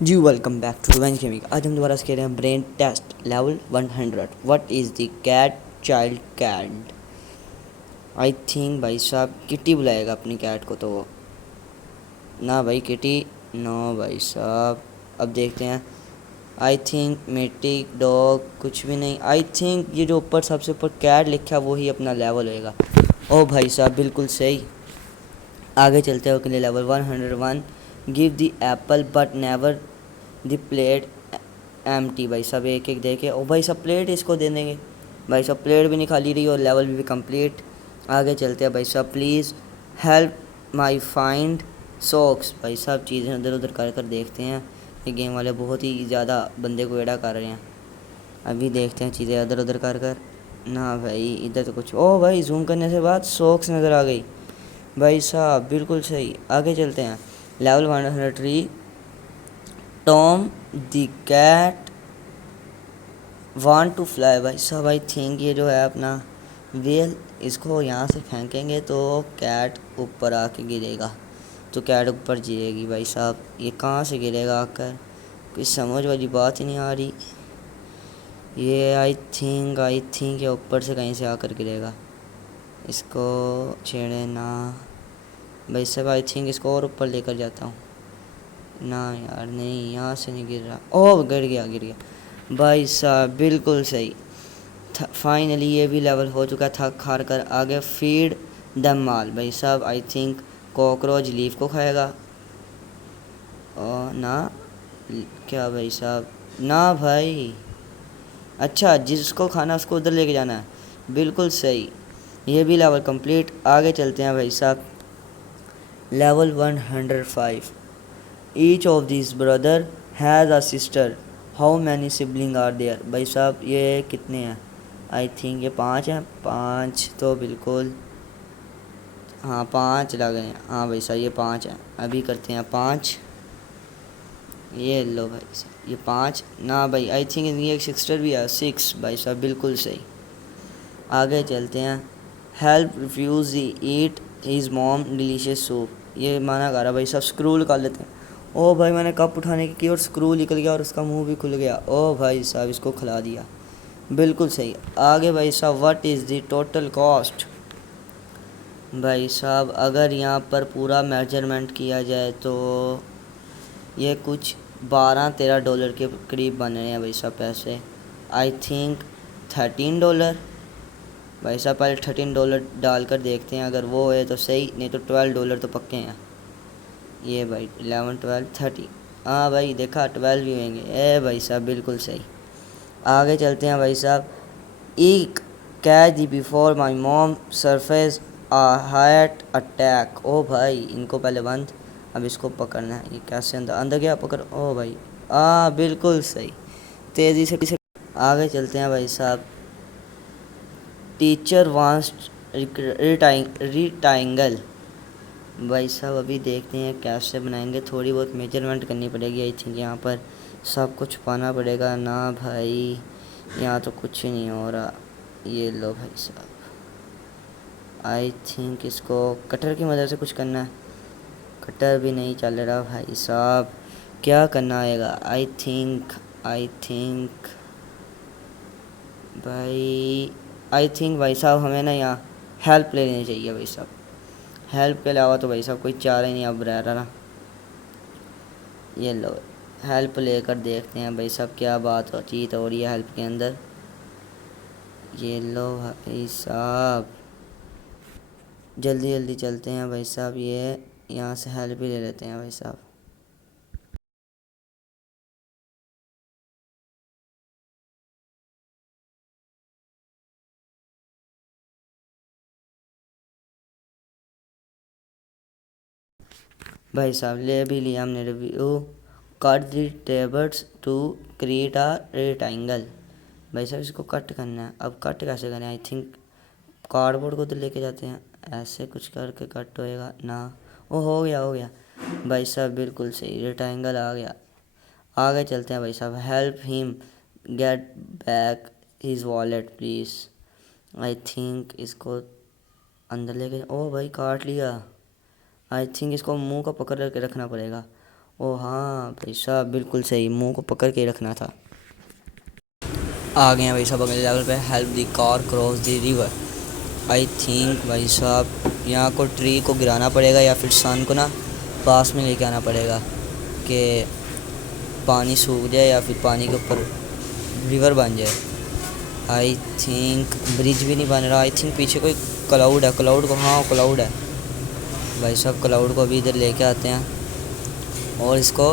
Ji welcome back to revenge gaming. आज हम दोबारा से कह रहे हैं brain test level 100। What is the cat child cat. I think भाई साहब किटी बुलाएगा अपनी कैट को, तो वो ना भाई किटी, नो भाई साहब। अब देखते हैं। आई थिंक मेटिक डॉग कुछ भी नहीं। आई थिंक ये जो ऊपर सबसे ऊपर कैट लिखा है वही अपना लेवल होएगा। ओ भाई साहब बिल्कुल सही। आगे चलते हो के लिए level 101। Give the Apple but never the plate empty. भाई साहब एक एक देके ओ भाई साहब प्लेट इसको दे देंगे। भाई साहब प्लेट भी नहीं खाली रही और लेवल भी कंप्लीट। आगे चलते हैं भाई साहब। Please help my find socks. भाई साहब चीज़ें उधर उधर कर कर देखते हैं। ये गेम वाले बहुत ही ज़्यादा बंदे को एड़ा कर रहे हैं। अभी देखते हैं चीज़ें इधर उधर कर कर। ना भाई इधर तो कुछ, ओ भाई जूम करने से बाद सॉक्स नज़र आ गई। भाई साहब बिल्कुल सही। आगे चलते हैं। Level 103। Tom the cat want to fly. भाई साहब आई थिंक ये जो है अपना वेल, इसको यहाँ से फेंकेंगे तो कैट ऊपर आके गिरेगा, तो कैट ऊपर गिरेगी। भाई साहब ये कहाँ से गिरेगा आकर, कुछ समझ वाली बात ही नहीं आ रही। ये आई थिंक ये ऊपर से कहीं से आकर गिरेगा। इसको छेड़े ना भाई साहब। आई थिंक इसको और ऊपर लेकर जाता हूँ। ना यार नहीं, यहाँ से नहीं गिर रहा। ओह गिर गया गिर गया। भाई साहब बिल्कुल सही। फाइनली ये भी लेवल हो चुका था। हार कर आगे फीड द माल। भाई साहब आई थिंक कॉकरोच लीफ को खाएगा। और ना क्या भाई साहब, ना भाई। अच्छा जिसको खाना उसको उधर लेके जाना है, बिल्कुल सही। ये भी लेवल कंप्लीट। आगे चलते हैं भाई साहब। Level 105। Each of this brother has a sister. How many sibling are there. भाई साहब ये कितने हैं, आई थिंक ये 5 हैं। 5 तो बिल्कुल, हाँ 5 लग रहे हैं। हाँ भाई साहब ये 5 हैं। अभी करते हैं 5। ये लो भाई साहब ये 5। ना भाई आई थिंक इनकी एक सिस्टर भी है, 6। भाई साहब बिल्कुल सही। आगे चलते हैं। हेल्प रिफ्यूज़ ईट हिज मॉम डिलीशियस सूप। ये माना गा रहा। भाई साहब स्क्रू निकाल लेते हैं। ओ भाई मैंने कप उठाने की और स्क्रू निकल गया और उसका मुंह भी खुल गया। ओ भाई साहब इसको खिला दिया। बिल्कुल सही। आगे भाई साहब what is the total cost. भाई साहब अगर यहाँ पर पूरा मेजरमेंट किया जाए तो ये कुछ 12-13 डॉलर के करीब बन रहे हैं भाई साहब पैसे। I think $13। भाई साहब पहले $13 डालकर देखते हैं, अगर वो है तो सही, नहीं तो $12 तो पक्के हैं। ये भाई 11 12 30। हाँ भाई देखा 12 भी होंगे। ए भाई साहब बिल्कुल सही। आगे चलते हैं भाई साहब। एक catch the before my mom surface a heart attack. ओ भाई इनको पहले बंद, अब इसको पकड़ना है। ये कैसे अंदर अंदर गया, पकड़। ओ भाई बिल्कुल सही। तेज़ी से आगे चलते हैं भाई साहब। Teacher wants rectangle. भाई साहब अभी देखते हैं कैसे बनाएंगे। थोड़ी बहुत मेजरमेंट करनी पड़ेगी। आई थिंक यहाँ पर सब कुछ पाना पड़ेगा। ना भाई यहाँ तो कुछ ही नहीं हो रहा। ये लो भाई साहब। आई थिंक इसको कटर की मदद से कुछ करना है। कटर भी नहीं चल रहा भाई साहब, क्या करना आएगा। आई थिंक भाई भाई साहब हमें ना यहाँ हेल्प ले लेनी चाहिए भाई साहब। हेल्प के अलावा तो भाई साहब कोई चारा ही नहीं अब रह रहा ना। ये लो हेल्प लेकर देखते हैं भाई साहब क्या बात हो चीत हो रही है हेल्प के अंदर। ये लो भाई साहब जल्दी जल्दी चलते हैं भाई साहब। ये यहाँ से हेल्प ही ले लेते हैं भाई साहब। भाई साहब ले भी लिया हमने review. Cut the tables two create a rectangle. भाई साहब इसको कट करना है। अब कट कैसे करें, आई थिंक कार्डबोर्ड को तो लेके जाते हैं, ऐसे कुछ करके कट होएगा ना। ओ हो गया हो गया। भाई साहब बिल्कुल सही, रेक्टेंगल आ गया। आगे चलते हैं भाई साहब। Help him get back his wallet please. I think इसको अंदर लेके, ओ भाई काट लिया। आई थिंक इसको मुंह का पकड़ करके रखना पड़ेगा। ओ हाँ भाई साहब, बिल्कुल सही, मुंह को पकड़ के रखना था। आ गए हैं भाई साहब अगले लेवल पे। Help the car cross the river. I think भाई साहब यहाँ को ट्री को गिराना पड़ेगा या फिर सन को ना पास में लेके आना पड़ेगा कि पानी सूख जाए या फिर पानी के ऊपर रिवर बन जाए। आई थिंक ब्रिज भी नहीं बन रहा। आई थिंक पीछे कोई क्लाउड है, क्लाउड को, हाँ क्लाउड है भाई साहब। क्लाउड को अभी इधर लेके आते हैं और इसको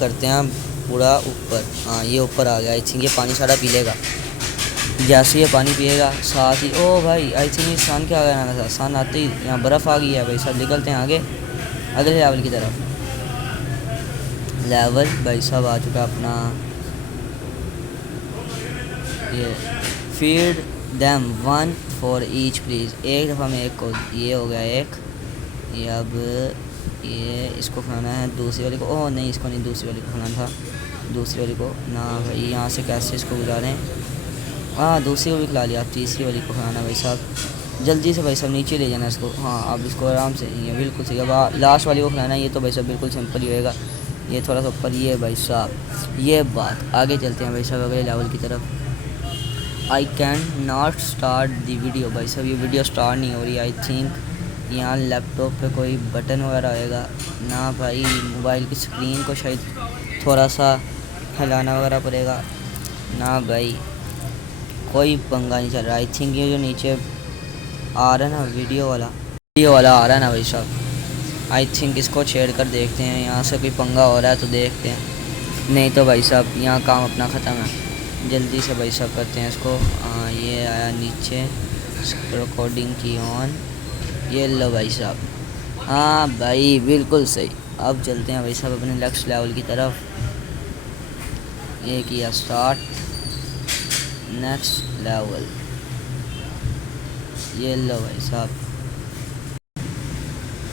करते हैं पूरा ऊपर। हाँ ये ऊपर आ गया। आई थिंक ये पानी सारा पी लेगा। जैसे ये पानी पिएगा साथ ही, ओ भाई आई थिंक ये सन के आ गया ना था। सन आते ही यहाँ बर्फ़ आ गई है भाई साहब। निकलते हैं आगे अगले लेवल की तरफ। लेवल भाई साहब आ चुका अपना ये। Feed them one for each please. एक दफ़ा में एक को, ये हो गया एक। ये अब ये इसको खाना है दूसरी वाली को। ओह नहीं, इसको नहीं, दूसरी वाली को खाना था। दूसरी वाली को ना भाई, यहाँ से कैसे इसको गुजारें। हाँ दूसरी को भी खिला लिया, तीसरी वाली को खाना भाई साहब। जल्दी से भाई साहब नीचे ले जाना इसको। हाँ अब इसको आराम से, ये बिल्कुल सही। अब लास्ट वाली को खिलाना है। ये तो भाई साहब बिल्कुल सिंपल ही होएगा। ये थोड़ा सा ऊपर, ये भाई साहब ये बात। आगे चलते हैं भाई साहब अगले लेवल की तरफ। I can not start the video. भाई साहब ये वीडियो स्टार्ट नहीं हो रही। आई थिंक यहाँ लैपटॉप पे कोई बटन वगैरह आएगा ना भाई। मोबाइल की स्क्रीन को शायद थोड़ा सा हिलाना वगैरह पड़ेगा ना भाई। कोई पंगा नहीं चल रहा। आई थिंक ये जो नीचे आ रहा है ना वीडियो वाला आ रहा है ना भाई साहब। आई थिंक इसको छेड़ कर देखते हैं, यहाँ से कोई पंगा हो रहा है तो देखते हैं। नहीं तो भाई साहब यहाँ काम अपना ख़त्म है। जल्दी से भाई साहब करते हैं इसको। ये आया नीचे, रिकॉर्डिंग की ऑन। ये लो भाई साहब। हाँ भाई बिल्कुल सही। अब चलते हैं भाई साहब अपने नेक्स्ट लेवल की तरफ। ये किया स्टार्ट, नेक्स्ट लेवल। ये लो भाई साहब।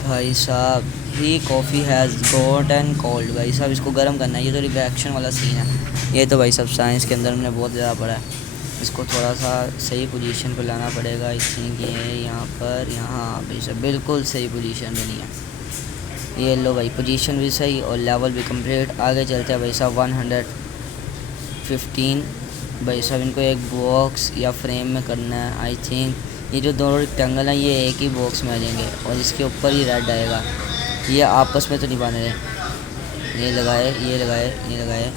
भाई साहब he coffee has got and cold. भाई साहब इसको गर्म करना है। ये तो रिएक्शन वाला सीन है। ये तो भाई साहब साइंस के अंदर हमने बहुत ज़्यादा पढ़ा है। इसको थोड़ा सा सही पोजीशन पर लाना पड़ेगा। आई थिंक ये यहाँ पर, यहाँ भाई साहब बिल्कुल सही पोजीशन बनी है। ये लो भाई, पोजीशन भी सही और लेवल भी कंप्लीट। आगे चलते हैं भाई साहब 115। भाई साहब इनको एक बॉक्स या फ्रेम में करना है। आई थिंक ये जो दोनों रेक्टेंगल हैं ये एक ही बॉक्स में आ जाएंगे और इसके ऊपर ही रेड आएगा। ये आपस में तो नहीं बन रहे। ये लगाए, ये लगाए, ये लगाए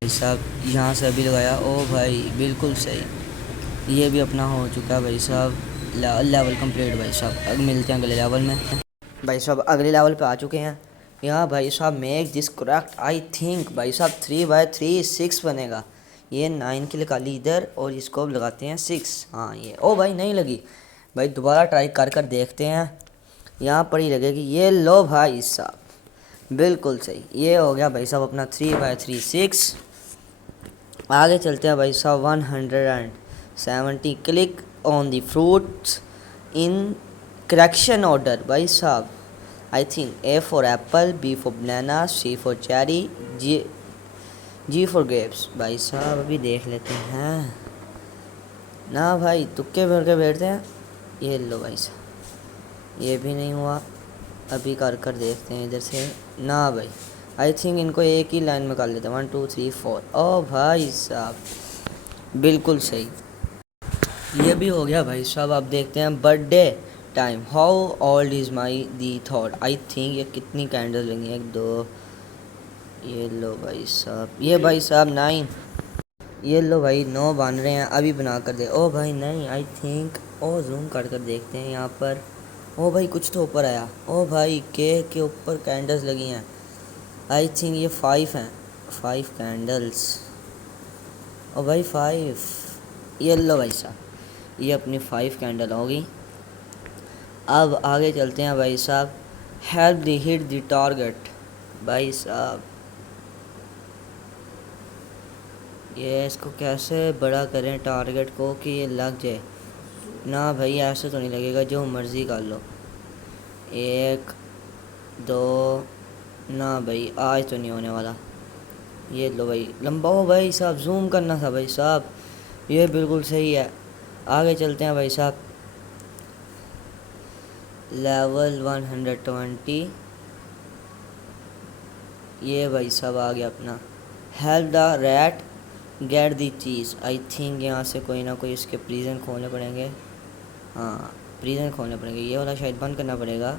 भाई साहब। यहाँ से अभी लगाया। ओ भाई बिल्कुल सही। ये भी अपना हो चुका है भाई साहब। लेवल कंप्लीट भाई साहब। अब मिलते हैं अगले लेवल में। भाई साहब अगले लेवल पे आ चुके हैं। यहाँ भाई साहब make this correct. I think भाई साहब 3 बाय 3 6 बनेगा। ये 9 की लगा ली इधर और इसको लगाते हैं 6। हाँ ये, ओ भाई नहीं लगी। भाई दोबारा ट्राई कर कर देखते हैं, यहाँ पर ही लगेगी। ये लो भाई साहब बिल्कुल सही। ये हो गया भाई साहब अपना 3 बाय 3 6। आगे चलते हैं भाई साहब 170। Click on the fruits in correction order. भाई साहब I think A for Apple, B for banana, C for cherry, G for grapes. भाई साहब अभी देख लेते हैं ना भाई, तुक्के भर के बैठते हैं। ये लो भाई साहब, ये भी नहीं हुआ। अभी कर कर देखते हैं इधर से ना भाई। आई थिंक इनको एक ही लाइन में कर लेते हैं 1 2 3 4। ओ भाई साहब बिल्कुल सही। ये भी हो गया भाई साहब। अब देखते हैं birthday time. How old is my the thought. I think ये कितनी कैंडल लेंगे, 1 2। ये लो भाई साहब, ये भाई साहब 9। ये लो भाई 9 बन रहे हैं। अभी बना कर दे। ओ भाई नहीं, आई थिंक ओ जूम कर कर देखते हैं यहाँ पर। ओ भाई कुछ तो ऊपर आया। ओ भाई केक के ऊपर कैंडल्स लगी हैं। आई थिंक ये 5 हैं, 5 कैंडल्स। ओ भाई 5। ये लो भाई साहब, ये अपनी 5 कैंडल होगी। अब आगे चलते हैं भाई साहब। Help the hit the target. भाई साहब ये इसको कैसे बड़ा करें टारगेट को कि ये लग जाए ना भाई। ऐसे तो नहीं लगेगा, जो मर्ज़ी कर लो। 1 2 ना भाई, आज तो नहीं होने वाला। ये लो भाई लंबा हो भाई साहब, जूम करना था भाई साहब। ये बिल्कुल सही है। आगे चलते हैं भाई साहब। लेवल 120। ये भाई साहब आ गया अपना। Help the rat get the cheese. I think यहाँ से कोई ना कोई इसके प्रिजन खोलने पड़ेंगे। हाँ, प्रिजन खोलने पड़ेंगे। ये वाला शायद बंद करना पड़ेगा,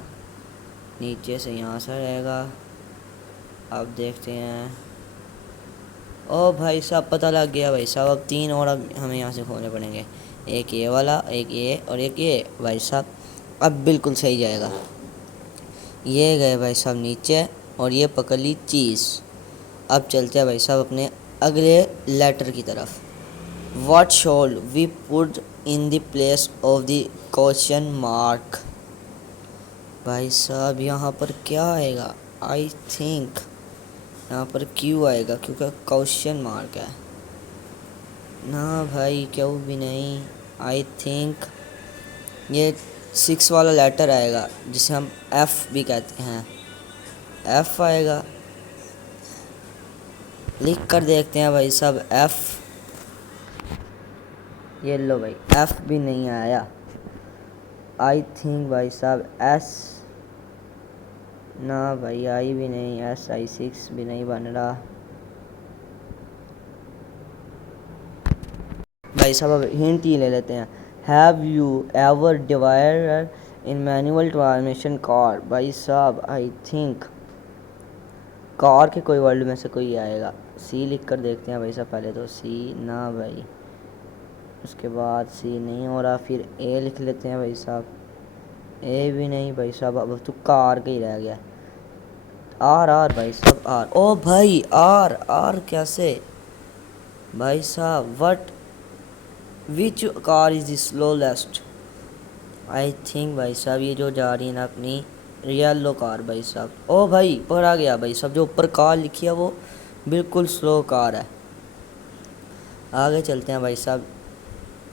नीचे से यहाँ से रहेगा। अब देखते हैं। ओ भाई साहब पता लग गया भाई साहब। अब 3 और अब हमें यहाँ से खोलने पड़ेंगे। एक ये वाला, एक ये और एक ये भाई साहब। अब बिल्कुल सही जाएगा। ये गए भाई साहब नीचे और ये पकड़ ली चीज़। अब चलते हैं भाई साहब अपने अगले लेटर की तरफ। What shall we put in the place of the question mark? भाई साहब यहाँ पर क्या आएगा? आई थिंक यहाँ पर क्यों आएगा, क्योंकि क्वेश्चन मार्क है ना भाई। क्यों भी नहीं। आई थिंक ये 6 वाला लेटर आएगा, जिसे हम एफ भी कहते हैं। एफ आएगा, लिख कर देखते हैं भाई साहब। एफ, ये लो भाई, एफ भी नहीं आया। आई थिंक भाई साहब एस, ना भाई आई भी नहीं। एस आई 6 भी नहीं बन रहा भाई साहब। अब हिंट ही ले लेते हैं। Have you ever divide in manual transmission car. भाई साहब आई थिंक कार के कोई वर्ड में से कोई आएगा। सी लिख कर देखते हैं भाई साहब। पहले तो सी, ना भाई। उसके बाद सी नहीं हो रहा, फिर ए लिख लेते हैं भाई साहब। ए भी नहीं भाई साहब। अब तो कार का ही रह गया। आर, आर भाई साहब, आर। ओ भाई आर, आर कैसे भाई साहब? What, which car is the slowest? I think भाई साहब ये जो जा रही है ना अपनी येलो कार भाई साहब। ओ भाई पकड़ा गया भाई साहब। जो ऊपर कार लिखी है वो बिल्कुल स्लो कार है। आगे चलते हैं भाई साहब।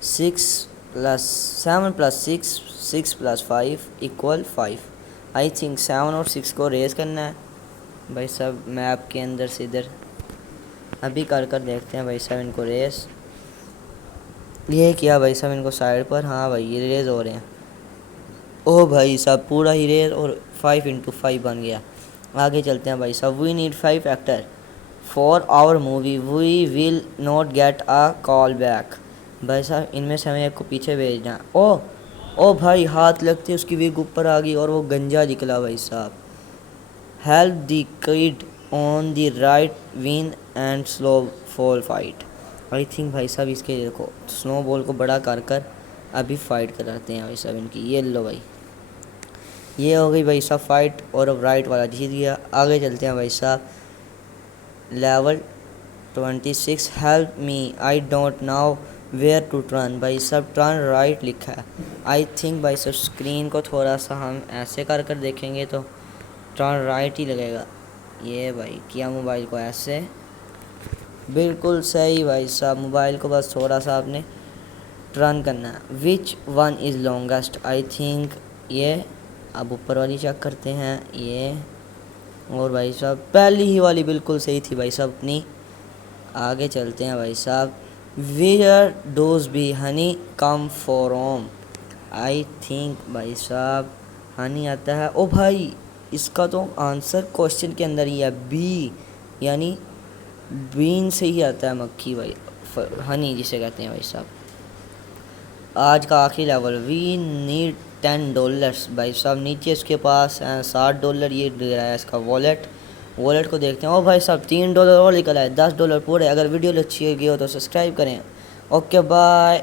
7 + 6, 6 + 5 = 5। आई थिंक 7 और 6 को रेस करना है भाई साहब मैप के अंदर से इधर। अभी कर कर देखते हैं भाई साहब इनको रेस। ये किया भाई साहब इनको साइड पर। हाँ भाई ये रेस हो रहे हैं। ओ भाई साहब पूरा ही रेस और 5 × 5 बन गया। आगे चलते हैं भाई साहब। We need 5 actor for our movie, we will not get a call back. भाई साहब इनमें से हमें एक को पीछे भेजना है। ओ भाई हाथ लगते उसकी विग ऊपर आ गई और वो गंजा निकला भाई साहब। Help the kid on the right win and slow fall fight. I think भाई साहब इसके देखो स्नो बॉल को बड़ा कर कर अभी फाइट कराते हैं भाई साहब इनकी। ये लो भाई, ये हो गई भाई साहब फाइट और अब राइट वाला जीत गया। आगे चलते हैं भाई साहब। Level 26 help me I don't know where to turn. भाई साहब टर्न राइट लिखा है। आई थिंक भाई साहब स्क्रीन को थोड़ा सा हम ऐसे कर कर देखेंगे तो टर्न राइट ही लगेगा। ये भाई किया मोबाइल को ऐसे, बिल्कुल सही भाई साहब। मोबाइल को बस थोड़ा सा आपने टर्न करना है। Which one is longest? I think ये। अब ऊपर वाली चेक करते हैं ये। और भाई साहब पहली ही वाली बिल्कुल सही थी भाई साहब अपनी। आगे चलते हैं भाई साहब। Where does bee honey come from? I think भाई साहब हनी आता है। ओ भाई इसका तो आंसर क्वेश्चन के अंदर ही है, बी, यानी बीन से ही आता है मक्खी भाई। हनी जिसे कहते हैं भाई साहब। आज का आखिरी लेवल। वी नीड $10 भाई साहब। नीचे इसके पास $60। ये दे रहा है इसका वॉलेट। वॉलेट को देखते हैं। ओ भाई साहब $3 और निकला है। $10 पूरे। अगर वीडियो अच्छी लगी हो तो सब्सक्राइब करें। Okay bye.